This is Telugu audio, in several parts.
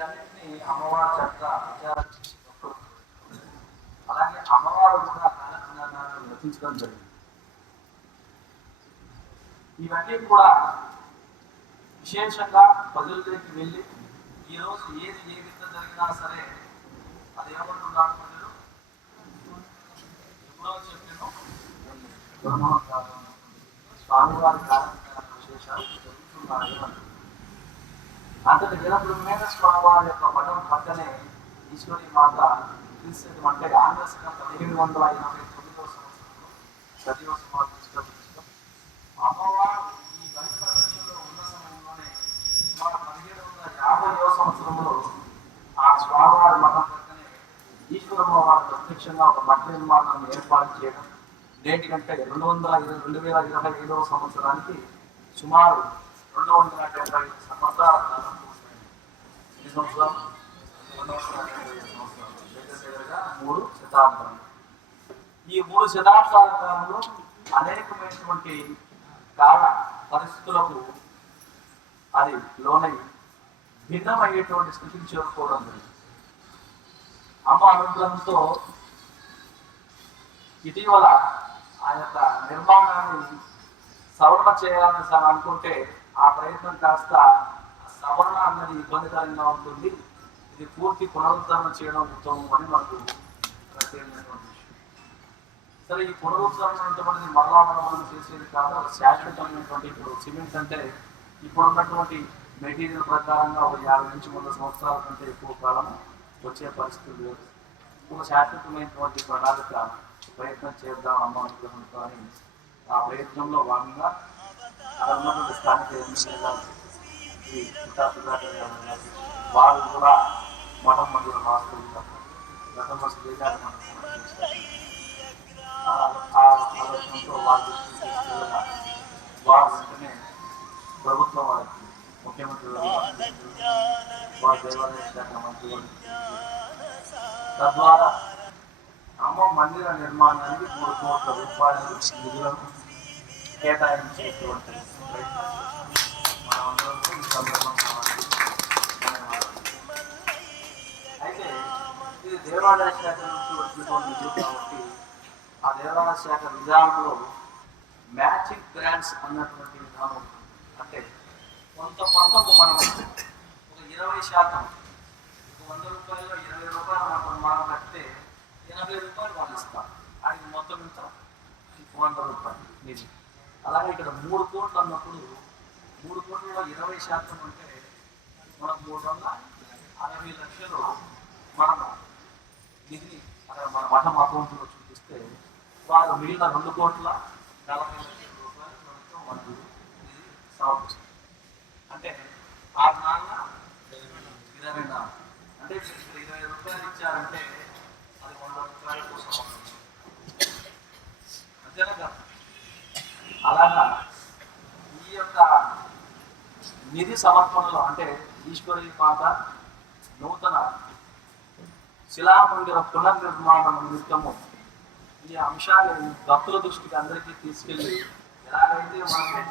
వీటన్నిటిని అమ్మవారి చెత్త విచారం చేసినప్పుడు అలాగే అమ్మవారు కూడా కాలజ్ఞానాన్ని రచించడం జరిగింది. ఇవన్నీ కూడా విశేషంగా ప్రజలకి వెళ్ళి ఈరోజు ఏది ఏ విధంగా జరిగినా సరే అది ఏమంటున్నారు ప్రజలు ఎప్పుడో చెప్పాను స్వామివారి కాలజ్ఞాన విశేషాలు జరుగుతున్నాయి. అంతటి వీరబ్రహ్మేంద్ర స్వామివారి యొక్క పటం పక్కనే ఈశ్వరి మాత క్రీస్తు అంటే ఆంధ్రశకం 1789 సంవత్సరంలో సజీవ సమాధి తీసుకొచ్చాం. అమ్మవారు ఈ బలి ప్రపంచంలో ఉన్న సమయంలోనే సుమారు 1750వ సంవత్సరంలో ఆ స్వామివారి మఠం పక్కనే ఈశ్వరమ్మ వారి ప్రత్యక్షంగా ఒక మఠ నిర్మాణాన్ని ఏర్పాటు చేయడం నేటికంటే 2025వ సంవత్సరానికి సుమారు 275 సంవత్సరాల కాలం పూర్తయింది. ఎన్ని సంవత్సరాలు? 275 సంవత్సరాలు, దగ్గరగా 3 శతాబ్దాలు. ఈ 3 శతాబ్దాల కాలంలో అనేకమైనటువంటి కాల పరిస్థితులకు అది లోనై భిన్నమయ్యేటువంటి స్థితికి చేరుకోవడం జరిగింది. అమ్మ అనుగ్రహంతో ఇటీవల ఆ యొక్క నిర్మాణాన్ని సవరణ చేయాలని అనుకుంటే ఆ ప్రయత్నం కాస్త సవరణ అన్నది ఇబ్బందికరంగా ఉంటుంది. ఇది పూర్తి పునరుద్ధరణ చేయడం ఉత్తమం అని మనకు ప్రత్యేకమైనటువంటి విషయం. సరే, ఈ పునరుద్ధరణ అనేటువంటిది మరలా మనం చేసేది కాదు, ఒక శాశ్వతమైనటువంటి. ఇప్పుడు సిమెంట్ అంటే ఇప్పుడున్నటువంటి మెటీరియల్ ప్రకారంగా ఒక 50 నుంచి 100 సంవత్సరాల కంటే ఎక్కువ కాలం వచ్చే పరిస్థితులు లేదు. ఒక శాశ్వతమైనటువంటి ప్రణాళిక ప్రయత్నం చేద్దాం అమ్మ అనుగ్రహంతో అని ఆ ప్రయత్నంలో భాగంగా అక్కడ ఉన్నటువంటి స్థానిక ఎమ్మెల్యేగా ఈ వారు కూడా మఠం మందుల వాస్తవులు గతంలో శ్రీగారి ఆలోచనతో వారి దృష్టికి తీసుకెళ్ళగా వారు వెంటనే ప్రభుత్వం వారికి ముఖ్యమంత్రి వారి దేవాలయ శాఖ మంత్రి తద్వారా అమ్మ మందిర నిర్మాణానికి 3 కోట్ల రూపాయలు నిధులను కేటాయించేటువంటి ప్రయత్నం మనమందరం ఈ సందర్భంగా. అయితే ఇది దేవాలయ శాఖ నుంచి వచ్చినటువంటి నిధులు కాబట్టి ఆ దేవాలయ శాఖ విధానంలో మ్యాచింగ్ గ్రాంట్స్ అన్నటువంటి విధానం ఉంటుంది. అంటే కొంత మొత్తము మనం ఒక 20%, 100 రూపాయలు 20 రూపాయలు మనం కడితే 80 రూపాయలు వాళ్ళు ఇస్తాం. అది మొత్తం ఇంత 100 రూపాయలు నిధి. అలాగే ఇక్కడ 3 కోట్లు అన్నప్పుడు 3 కోట్లలో 20% అంటే మనకు 360 లక్షలు మనము నిధిని అక్కడ మన మఠం అకౌంట్లో చూపిస్తే వారు మిగిలిన 2 కోట్ల 40 లక్షల రూపాయలు మనతో మనకు నిధి సమర్పిస్తారు. అంటే 6 24 అంటే ఇక్కడ 20 రూపాయలు ఇచ్చారంటే అది 100 రూపాయల కోసం అంతేనా కాదు? అలాగా ఈ యొక్క నిధి సమర్పణలో అంటే ఈశ్వరి మాత నూతన శిలామందిర పునర్నిర్మాణం నిమిత్తము ఈ అంశాన్ని భక్తుల దృష్టికి అందరికీ తీసుకెళ్ళి ఎలాగైతే మనం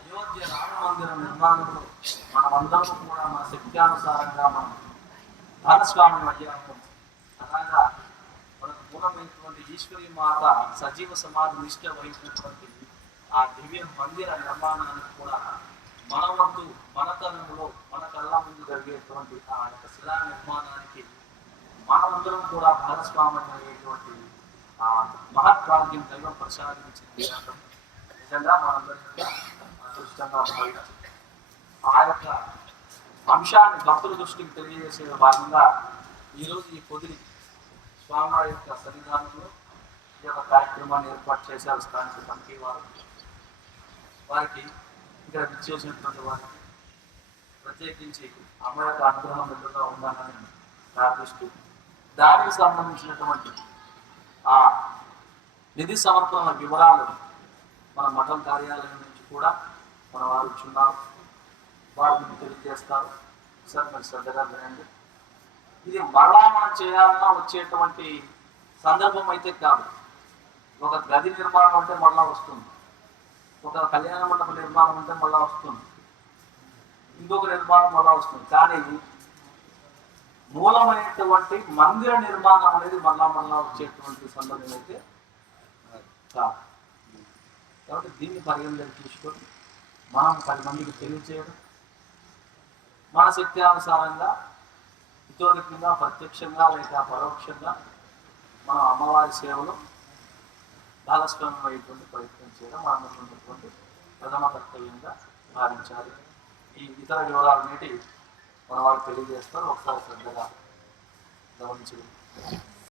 అయోధ్య రామ మందిర నిర్మాణంలో మనమందరం కూడా మన శక్త్యానుసారంగా మనం భాగస్వామ్యం అయ్యాము, అలాగా మనకు మూలమైనటువంటి ఈశ్వరి మాత సజీవ సమాధి నిష్ట వహించినటువంటి ఆ దివ్య మందిర నిర్మాణానికి కూడా మన వంతు మన తరంలో మన కళ్ళ ముందు జరిగేటువంటి ఆ యొక్క శిలా నిర్మాణానికి మనమందరం కూడా భాగస్వామ్యం అయ్యేటువంటి ఆ మహత్భాగ్యం దైవం ప్రసాదించింది. నిజంగా మనందరికీ అదృష్టంగా భావించి ఆ యొక్క అంశాన్ని భక్తుల దృష్టికి తెలియజేసే భాగంగా ఈరోజు ఈ పొదిలి స్వామివారి యొక్క సన్నిధానంలో ఈ యొక్క కార్యక్రమాన్ని ఏర్పాటు చేశారు స్థానిక కమిటీ వారు. వారికి ఇక్కడ విచ్చేసినటువంటి వారికి ప్రత్యేకించి అమ్మ యొక్క అనుగ్రహం ఎదురుగా ఉండాలని ప్రార్థిస్తూ దానికి సంబంధించినటువంటి ఆ నిధి సమర్పణ వివరాలు మన మఠం కార్యాలయం నుంచి కూడా మన వారు ఇచ్చున్నారు. వారు మీకు తెలియజేస్తారు. సార్ మీరు శ్రద్ధగా వినండి. ఇది మరలా మనం చేయాలన్నా వచ్చేటువంటి సందర్భం అయితే కాదు. ఒక గది నిర్మాణం అంటే మళ్ళా వస్తుంది, ఒక కళ్యాణ మండప నిర్మాణం అంటే మళ్ళా వస్తుంది. ఇంకొక నిర్మాణం మళ్ళా వస్తుంది. కానీ మూలమైనటువంటి మందిర నిర్మాణం అనేది మళ్ళా వచ్చేటువంటి సందర్భం అయితే కాదు. కాబట్టి దీన్ని పరిగణలోకి తీసుకొని మనం 10 మందికి తెలియజేయడం, మన శక్తి అనుసారంగా ఇతరులకింగా ప్రత్యక్షంగా లేదా పరోక్షంగా మనం అమ్మవారి సేవలో భాగస్వామ్యం అయ్యేటువంటి ప్రయత్నం చేయడం మనకున్నటువంటి ప్రథమ కర్తవ్యంగా భావించాలి. ఈ ఇతర వివరాలన్నిటి మన వారు తెలియజేస్తారు, ఒకసారి శ్రద్ధగా గమనించగలరు.